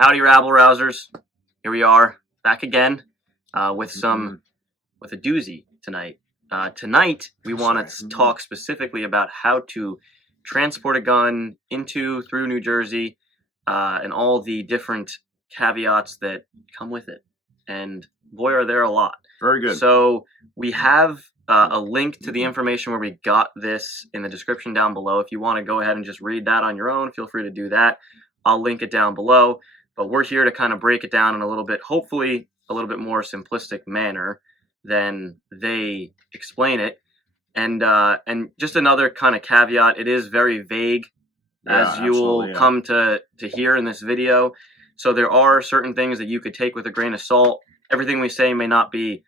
Howdy, rabble rousers. Here we are back again with a doozy tonight. Tonight we want to talk specifically about how to transport a gun through New Jersey and all the different caveats that come with it. And boy, are there a lot. Very good. So we have a link to the information where we got this in the description down below. If you want to go ahead and just read that on your own, feel free to do that. I'll link it down below. But we're here to kind of break it down in a little bit, hopefully a little bit more simplistic manner than they explain it. And just another kind of caveat, it is very vague, as you will come to hear in this video. So there are certain things that you could take with a grain of salt. Everything we say may not be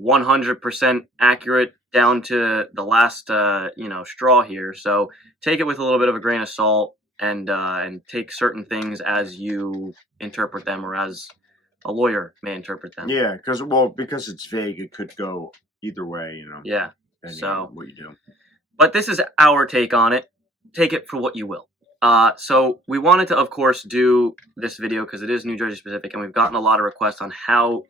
100% accurate down to the last straw here. So take it with a little bit of a grain of salt. And take certain things as you interpret them, or as a lawyer may interpret them. Yeah, because it's vague, it could go either way, Yeah. So what you do. But this is our take on it. Take it for what you will. So we wanted to, of course, do this video because it is New Jersey specific, and we've gotten a lot of requests on how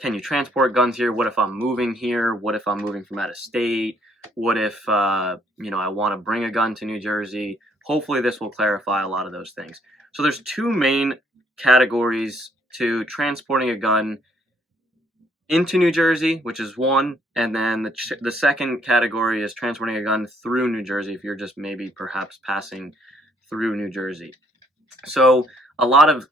can you transport guns here. What if I'm moving here? What if I'm moving from out of state? What if I want to bring a gun to New Jersey? Hopefully this will clarify a lot of those things. So there's two main categories to transporting a gun into New Jersey, which is one, and then the second category is transporting a gun through New Jersey if you're just maybe perhaps passing through New Jersey. So the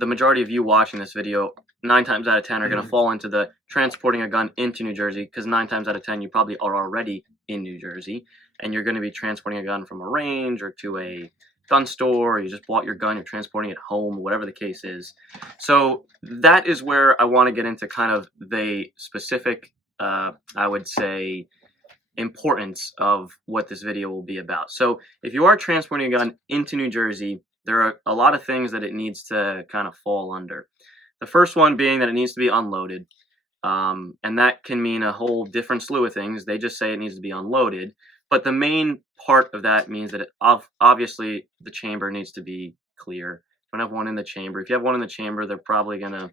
majority of you watching this video, 9 times out of 10 are going to fall into the transporting a gun into New Jersey, because 9 times out of 10 you probably are already in New Jersey, and you're going to be transporting a gun from a range or to a gun store, or you just bought your gun, you're transporting it home, whatever the case is. So that is where I want to get into kind of the specific, I would say, importance of what this video will be about. So if you are transporting a gun into New Jersey, there are a lot of things that it needs to kind of fall under. The first one being that it needs to be unloaded. And that can mean a whole different slew of things. They just say it needs to be unloaded. But the main part of that means that obviously the chamber needs to be clear. Don't have one in the chamber. If you have one in the chamber, they're probably going to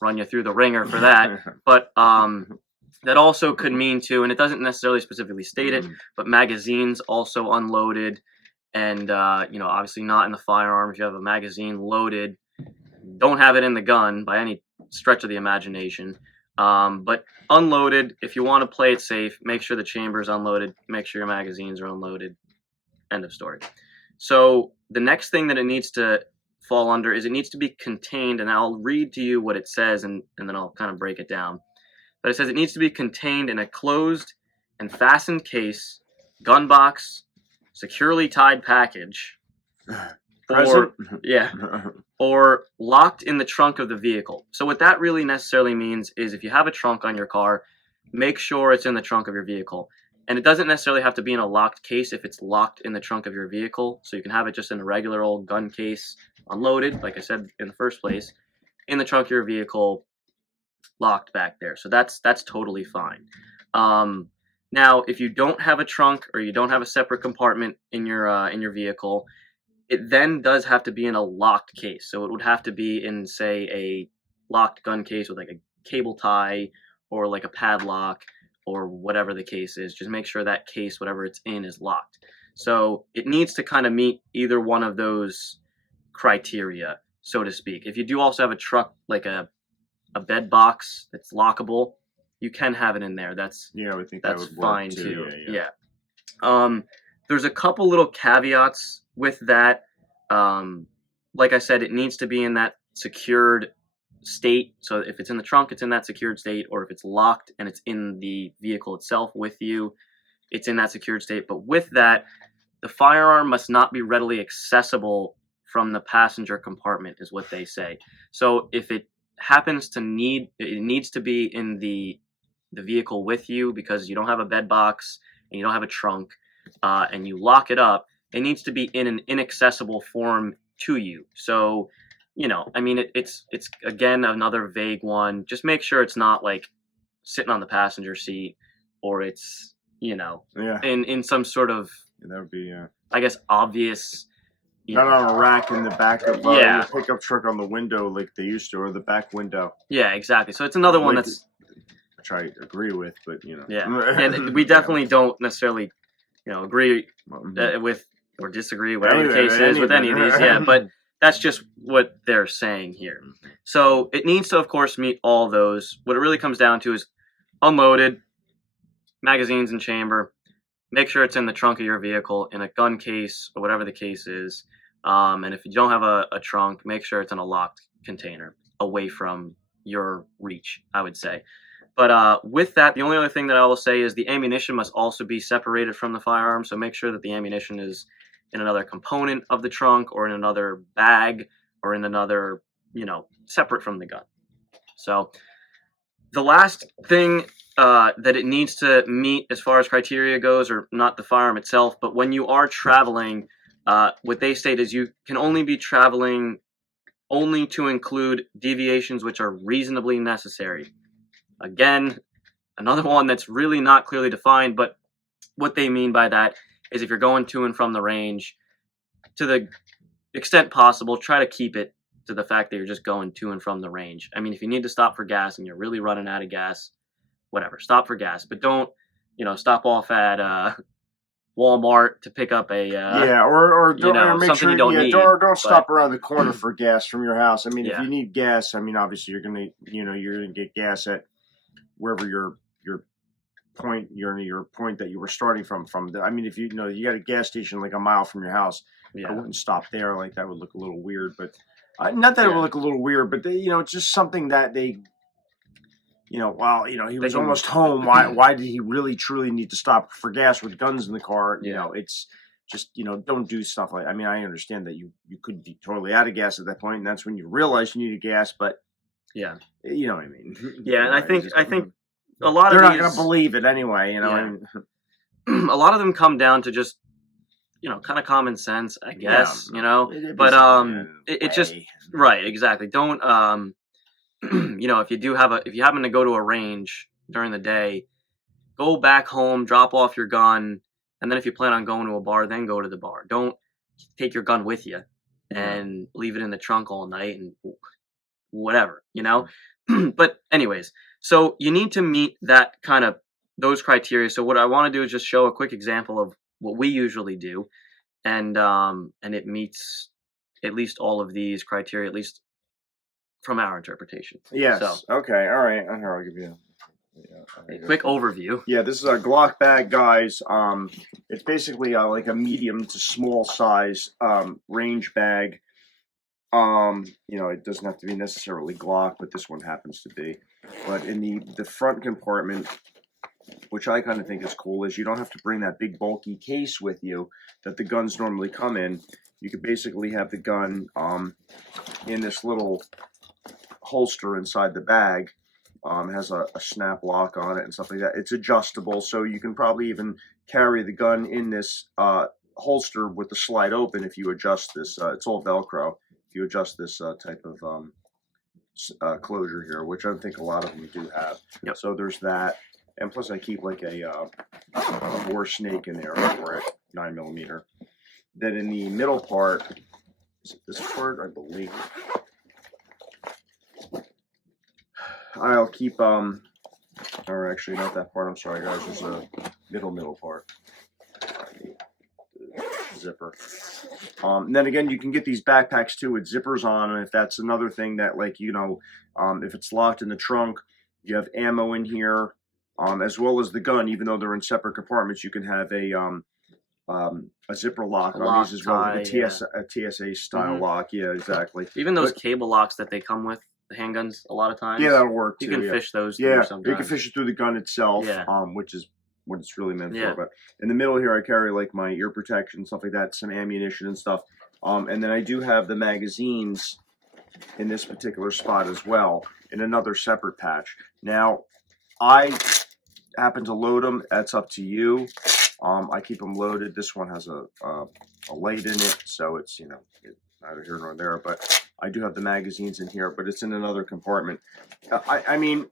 run you through the ringer for that. But that also could mean too, and it doesn't necessarily specifically state it, but magazines also unloaded. And, obviously not in the firearm. If you have a magazine loaded, don't have it in the gun by any stretch of the imagination. But unloaded, if you want to play it safe, make sure the chamber is unloaded, make sure your magazines are unloaded. End of story. So the next thing that it needs to fall under is it needs to be contained, and I'll read to you what it says, and then I'll kind of break it down. But it says it needs to be contained in a closed and fastened case, gun box, securely tied package, or locked in the trunk of the vehicle. So what that really necessarily means is if you have a trunk on your car, make sure it's in the trunk of your vehicle. And it doesn't necessarily have to be in a locked case if it's locked in the trunk of your vehicle. So you can have it just in a regular old gun case, unloaded, like I said in the first place, in the trunk of your vehicle, locked back there. So that's totally fine. Now, if you don't have a trunk or you don't have a separate compartment in your vehicle, it then does have to be in a locked case. So it would have to be in, say, a locked gun case with like a cable tie or like a padlock or whatever the case is. Just make sure that case, whatever it's in, is locked. So it needs to kind of meet either one of those criteria, so to speak. If you do also have a truck, like a bed box that's lockable, you can have it in there. That's fine too. Yeah. There's a couple little caveats with that. Like I said, it needs to be in that secured state. So if it's in the trunk, it's in that secured state, or if it's locked and it's in the vehicle itself with you, it's in that secured state. But with that, the firearm must not be readily accessible from the passenger compartment, is what they say. So if it happens to it needs to be in the vehicle with you because you don't have a bed box and you don't have a trunk, and you lock it up, it needs to be in an inaccessible form to you. So, it's again another vague one. Just make sure it's not like sitting on the passenger seat, or it's in some sort of that would be I guess obvious Not on a rack in the back of Yeah. your pickup truck on the window like they used to, or the back window. Yeah, exactly. So it's another one Like, that's which I agree with, but you know. yeah, and we definitely don't necessarily, agree with or disagree, whatever the case is, with any of these. Yeah, but that's just what they're saying here. So it needs to, of course, meet all those. What it really comes down to is unloaded, magazines and chamber. Make sure it's in the trunk of your vehicle, in a gun case, or whatever the case is. And if you don't have a trunk, make sure it's in a locked container, away from your reach, I would say. But with that, the only other thing that I will say is the ammunition must also be separated from the firearm. So make sure that the ammunition is in another component of the trunk, or in another bag, or in another, separate from the gun. So the last thing that it needs to meet as far as criteria goes, or not the firearm itself, but when you are traveling, what they state is you can only be traveling only to include deviations which are reasonably necessary. Again, another one that's really not clearly defined, but what they mean by that is if you're going to and from the range, to the extent possible, try to keep it to the fact that you're just going to and from the range. I mean, if you need to stop for gas and you're really running out of gas, whatever, stop for gas, but don't, stop off at Walmart to pick up a or don't, or make something sure you don't need. Don't stop around the corner for gas from your house. I mean, Yeah. if you need gas, I mean, obviously you're gonna get gas at wherever your point your point that you were starting from. I mean, if you got a gas station like a mile from your house, I wouldn't stop there. Like, that would look a little weird, but not that it would look a little weird, but it's just something that they. He was almost home. Why did he really truly need to stop for gas with guns in the car? It's just, don't do stuff like. I mean, I understand that you could be totally out of gas at that point, and that's when you realize you needed gas. But yeah, you know what I mean. Yeah, and I think a lot they're of not going to believe it anyway. Yeah. I mean, a lot of them come down to just kind of common sense, I guess. But it's just right, exactly. Don't if you happen to go to a range during the day, go back home, drop off your gun, and then if you plan on going to a bar, then go to the bar. Don't take your gun with you and leave it in the trunk all night and whatever, But anyways, so you need to meet those criteria. So what I want to do is just show a quick example of what we usually do, and it meets at least all of these criteria, at least from our interpretation. Yes. So, okay. All right. Here, I'll give you a quick overview. Yeah, this is a Glock bag, guys. It's basically like a medium to small size range bag. It doesn't have to be necessarily Glock, but this one happens to be. But in the front compartment, which I kind of think is cool, is you don't have to bring that big bulky case with you that the guns normally come in. You could basically have the gun in this little holster inside the bag. Has a snap lock on it and stuff like that. It's adjustable, so you can probably even carry the gun in this holster with the slide open if you adjust this. It's all Velcro. If you adjust this type of closure here, which I think a lot of them do have. Yep. So there's that, and plus I keep like a war snake in there for it, 9mm. Then in the middle part, is it this part? I believe. I'll keep or actually not that part. I'm sorry, guys. There's a middle part. Zipper. And then again, you can get these backpacks too with zippers on, and if that's another thing that, like, if it's locked in the trunk, you have ammo in here, as well as the gun. Even though they're in separate compartments, you can have a zipper lock on these as well, like a TSA style lock. Yeah, exactly. Even those cable locks that they come with the handguns, a lot of times. Yeah, that'll work too. You can fish those through sometimes. You can fish it through the gun itself, which is what it's really meant for. But in the middle here, I carry like my ear protection, stuff like that, some ammunition and stuff. And then I do have the magazines in this particular spot as well, in another separate patch. Now, I happen to load them. That's up to you. I keep them loaded. This one has a light in it, so it's neither here nor there. But I do have the magazines in here, but it's in another compartment. I mean,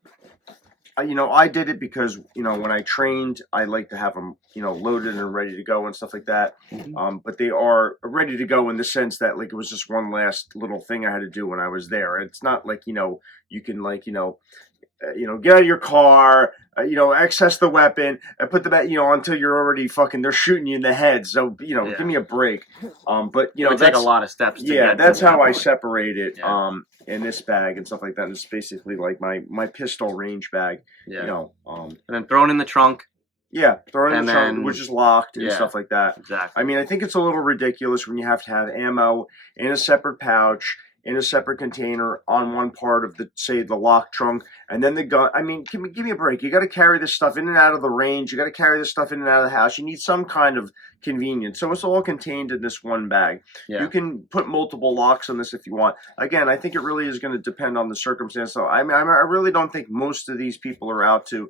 I did it because when I trained, I like to have them loaded and ready to go and stuff like that. But they are ready to go in the sense that like it was just one last little thing I had to do when I was there. It's not like you can get out of your car, access the weapon and put the until you're already fucking they're shooting you in the head. So give me a break. But it would take a lot of steps. That's how I point. separate it. Yeah. In this bag and stuff like that. And it's basically like my pistol range bag. Yeah. And then thrown in the trunk. Yeah, throw it in the trunk, then, which is locked and stuff like that. Exactly. I mean, I think it's a little ridiculous when you have to have ammo in a separate pouch, in a separate container on one part of the locked trunk, and then the gun. I mean, give me a break. You got to carry this stuff in and out of the range. You got to carry this stuff in and out of the house. You need some kind of convenience. So it's all contained in this one bag. Yeah. You can put multiple locks on this if you want. Again, I think it really is going to depend on the circumstance. So I mean, I really don't think most of these people are out to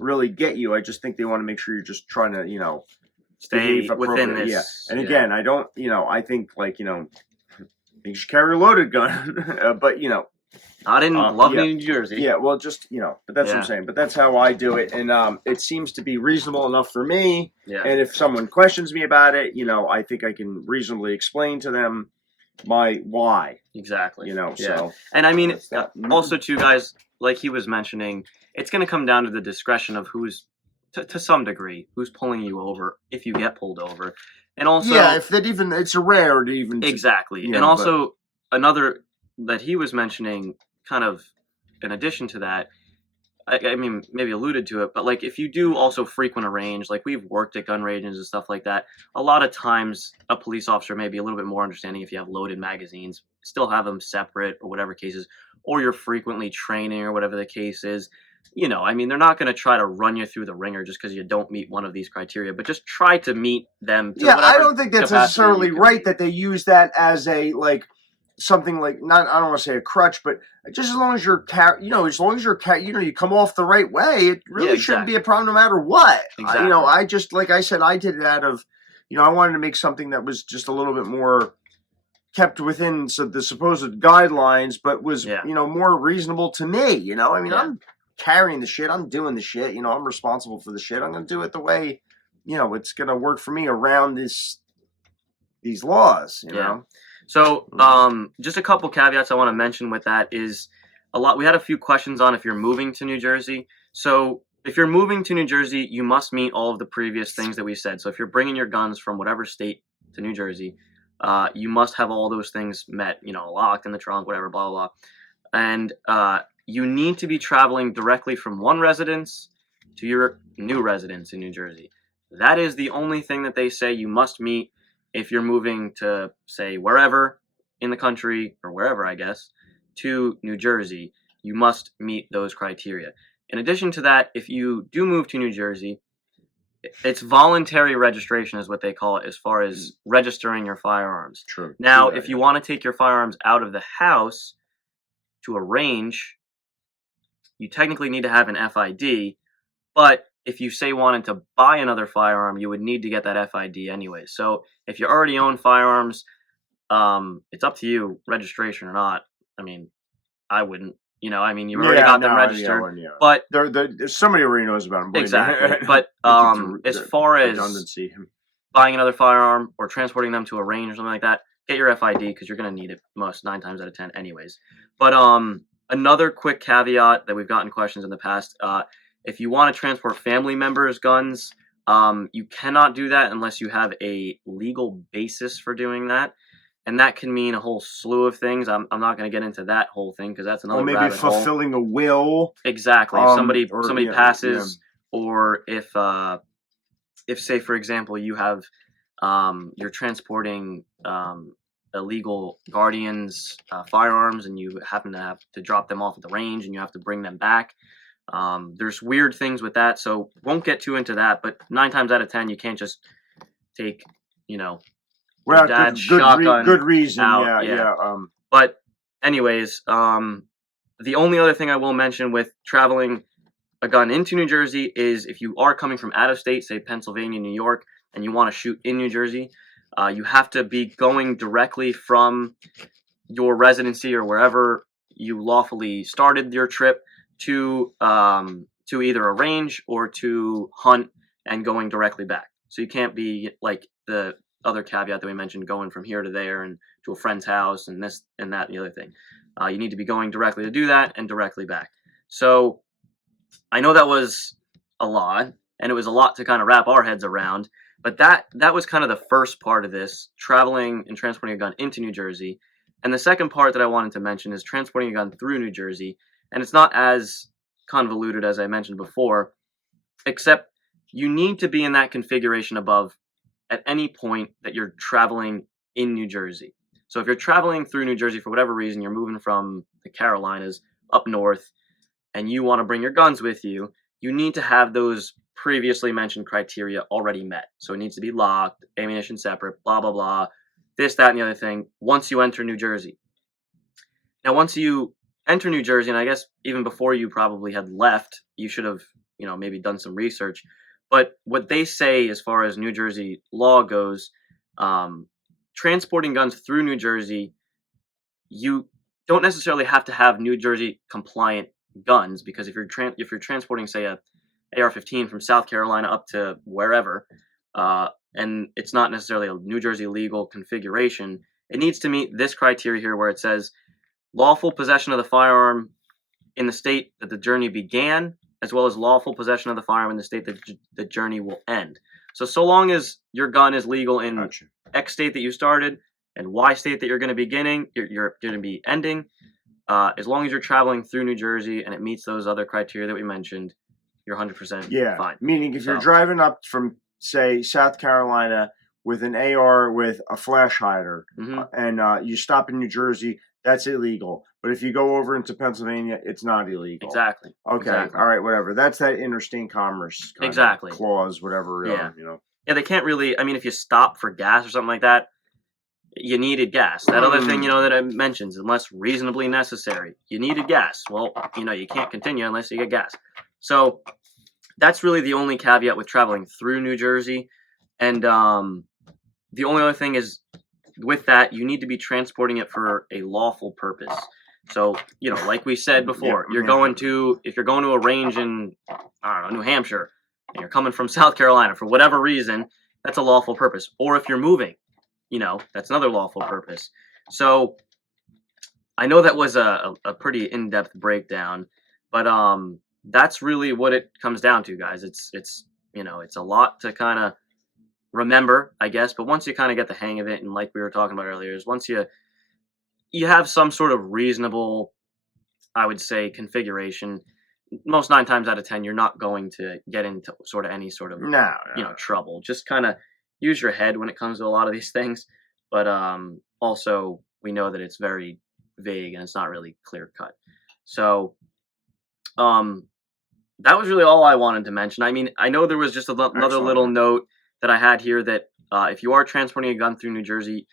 really get you. I just think they want to make sure you're just trying to stay within this. Yeah. And again, I don't I think you should carry a loaded gun, but not in lovely New Jersey. Yeah, well, just but that's what I'm saying. But that's how I do it, and it seems to be reasonable enough for me. Yeah. And if someone questions me about it, I think I can reasonably explain to them my why. Exactly. So. And I mean, also too, guys, like he was mentioning, it's going to come down to the discretion of who's, to some degree, who's pulling you over if you get pulled over, and also if that even it's a rare to even exactly, and also another that he was mentioning, kind of in addition to that. I mean, maybe alluded to it, but like if you do also frequent a range, like we've worked at gun ranges and stuff like that, a lot of times a police officer may be a little bit more understanding if you have loaded magazines, still have them separate or whatever cases, or you're frequently training or whatever the case is. I mean, they're not going to try to run you through the ringer just because you don't meet one of these criteria, but just try to meet them. I don't think that's necessarily right that they use that as a something like not I don't want to say a crutch, but just as long as you're you come off the right way, it really shouldn't be a problem no matter what. Exactly. I just like I said, I did it out of I wanted to make something that was just a little bit more kept within the supposed guidelines, but was more reasonable to me. I mean, I'm carrying the shit, I'm doing the shit. I'm responsible for the shit. I'm going to do it the way it's going to work for me around these laws. You know. So, just a couple caveats I want to mention with that is we had a few questions on if you're moving to New Jersey. So, if you're moving to New Jersey, you must meet all of the previous things that we said. So, if you're bringing your guns from whatever state to New Jersey, you must have all those things met, locked in the trunk, whatever, blah, blah, blah. And you need to be traveling directly from one residence to your new residence in New Jersey. That is the only thing that they say you must meet if you're moving to, say, wherever in the country, or wherever, I guess, to New Jersey. You must meet those criteria. In addition to that, if you do move to New Jersey, it's voluntary registration is what they call it, as far as registering your firearms. True. Now, if you want to take your firearms out of the house to a range, you technically need to have an FID, but if you say wanted to buy another firearm, you would need to get that FID anyway. So if you already own firearms, it's up to you, registration or not. I mean, I wouldn't. You already got them registered. But somebody already knows about them. Exactly. But as far as buying another firearm or transporting them to a range or something like that, get your FID because you're going to need it 9 times out of 10 anyways. But another quick caveat that we've gotten questions in the past, if you want to transport family members' guns, you cannot do that unless you have a legal basis for doing that. And that can mean a whole slew of things. I'm not going to get into that whole thing because that's another rabbit hole. Or maybe fulfilling a will. Exactly. If somebody passes, or if say, for example, you have you're transporting illegal guardians' firearms and you happen to have to drop them off at the range and you have to bring them back. There's weird things with that, so won't get too into that. But 9 times out of 10, you can't just take, dad's shotgun good reason. Out. Yeah. But anyways, the only other thing I will mention with traveling a gun into New Jersey is if you are coming from out of state, say Pennsylvania, New York, and you want to shoot in New Jersey, you have to be going directly from your residency or wherever you lawfully started your trip to to either a range or to hunt and going directly back. So you can't be like the other caveat that we mentioned, going from here to there and to a friend's house and this and that and the other thing. You need to be going directly to do that and directly back. So I know that was a lot, and it was a lot to kind of wrap our heads around. But that was kind of the first part of this, traveling and transporting a gun into New Jersey. And the second part that I wanted to mention is transporting a gun through New Jersey. And it's not as convoluted as I mentioned before, except you need to be in that configuration above at any point that you're traveling in New Jersey. So if you're traveling through New Jersey for whatever reason, you're moving from the Carolinas up north, and you want to bring your guns with you, you need to have those previously mentioned criteria already met. So it needs to be locked, ammunition separate, blah, blah, blah, this, that, and the other thing, once you enter New Jersey. Now, once you enter New Jersey, and I guess even before you probably had left, you should have, maybe done some research. But what they say as far as New Jersey law goes, transporting guns through New Jersey, you don't necessarily have to have New Jersey compliant guns, because if you're transporting, say, a AR-15 from South Carolina up to wherever, and it's not necessarily a New Jersey legal configuration, it needs to meet this criteria here where it says lawful possession of the firearm in the state that the journey began, as well as lawful possession of the firearm in the state that the journey will end. So long as your gun is legal in Gotcha. X state that you started and Y state that you're going to be you're going to be ending, as long as you're traveling through New Jersey and it meets those other criteria that we mentioned, you're 100% fine. Meaning if you're driving up from, say, South Carolina with an AR with a flash hider, and you stop in New Jersey, that's illegal. But if you go over into Pennsylvania, it's not illegal. Exactly. Okay. Exactly. All right. Whatever. That's that interstate commerce kind of clause, whatever. Yeah. Yeah. They can't really. I mean, if you stop for gas or something like that, you needed gas. That other thing, that I mentioned, unless reasonably necessary, you needed gas. Well, you can't continue unless you get gas. So that's really the only caveat with traveling through New Jersey. And the only other thing is, with that, you need to be transporting it for a lawful purpose. So, like we said before, if you're going to a range in, I don't know, New Hampshire, and you're coming from South Carolina for whatever reason, that's a lawful purpose. Or if you're moving, that's another lawful purpose. So I know that was a pretty in-depth breakdown, but that's really what it comes down to, guys. It's a lot to kind of remember, I guess, but once you kind of get the hang of it, and like we were talking about earlier, is once you have some sort of reasonable, I would say, configuration, most 9 times out of 10, you're not going to get into sort of any sort of trouble. Just kind of use your head when it comes to a lot of these things, but also we know that it's very vague and it's not really clear cut. So that was really all I wanted to mention. I mean, I know there was just another little note that I had here that if you are transporting a gun through New Jersey,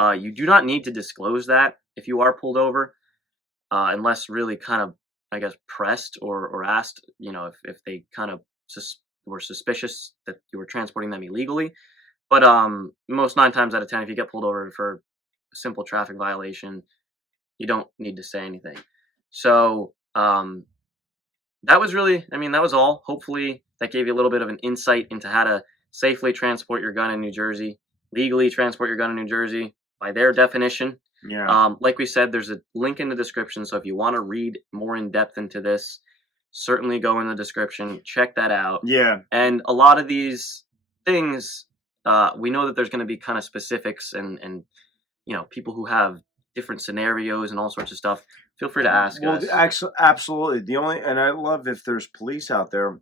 you do not need to disclose that if you are pulled over, unless really kind of, I guess, pressed or asked, if they kind of were suspicious that you were transporting them illegally. But most 9 times out of 10, if you get pulled over for a simple traffic violation, you don't need to say anything. So that was that was all. Hopefully that gave you a little bit of an insight into how to safely transport your gun in New Jersey, legally transport your gun in New Jersey by their definition. Yeah. Like we said, there's a link in the description, so if you want to read more in depth into this, certainly go in the description, check that out. Yeah. And a lot of these things, we know that there's going to be kind of specifics and people who have different scenarios and all sorts of stuff. Feel free to ask us. Absolutely. And I love if there's police out there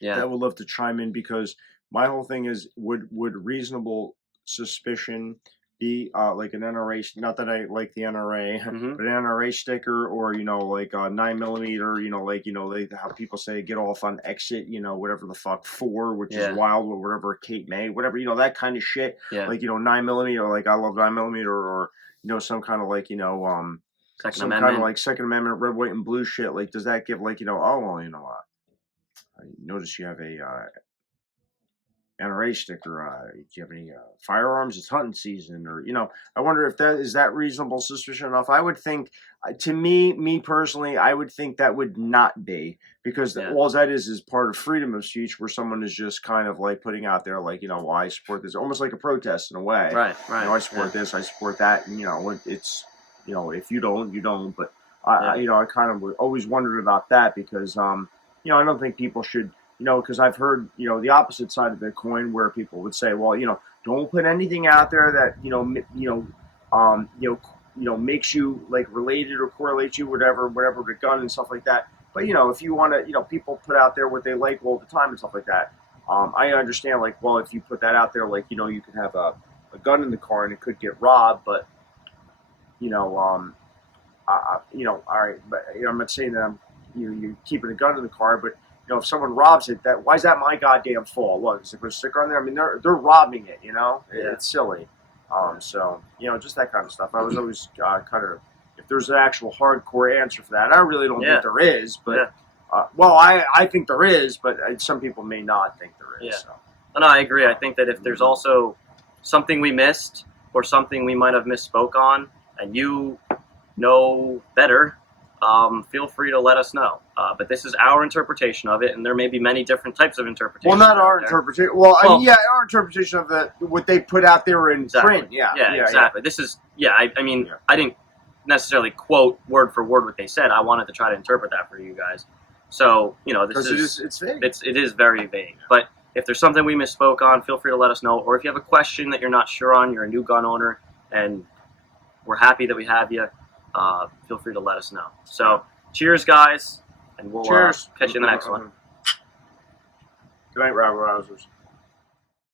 that would love to chime in, because my whole thing is, would reasonable suspicion be like an NRA, not that I like the NRA, but an NRA sticker, or, like a 9mm, how people say get off on exit, whatever the fuck, 4, which is wild, or whatever, Cape May, whatever, that kind of shit. Yeah. Like, 9mm, like I love 9mm, or some kind of like, Second some Amendment. kind of like Second Amendment, red, white, and blue shit. Like, does that give like, oh, well, I notice you have a NRA sticker. Do you have any firearms? It's hunting season, or I wonder if that is that reasonable suspicion enough. I would think, to me personally, I would think that would not be, because all that is part of freedom of speech, where someone is just kind of like putting out there, like, well, I support this, almost like a protest in a way. Right. I support this, I support that, and it's if you don't, you don't. But I kind of always wondered about that, because I don't think people should. Because I've heard, the opposite side of the coin, where people would say, well, don't put anything out there that, makes you like related or correlates you, whatever with a gun and stuff like that. But, if you want to, people put out there what they like all the time and stuff like that. I understand, like, well, if you put that out there, like, you could have a gun in the car and it could get robbed, but, all right, but I'm not saying that you're keeping a gun in the car, but if someone robs it, why is that my goddamn fault? Look, is it a sticker on there? I mean, they're robbing it. It's silly. So just that kind of stuff. I was always kind of, if there's an actual hardcore answer for that, I really don't think there is. But I think there is, but some people may not think there is. Yeah. So. No, I agree. I think that if there's also something we missed or something we might have misspoke on, and you know better, feel free to let us know. But this is our interpretation of it, and there may be many different types of interpretations. Well, not our interpretation. Well, I mean, our interpretation of what they put out there in print. Yeah, exactly. This is, I didn't necessarily quote word for word what they said. I wanted to try to interpret that for you guys. So, it's vague. It is very vague. But if there's something we misspoke on, feel free to let us know. Or if you have a question that you're not sure on, you're a new gun owner, and we're happy that we have you, feel free to let us know. So, cheers, guys, and we'll catch you in the next one. Good night, Robert Rousers.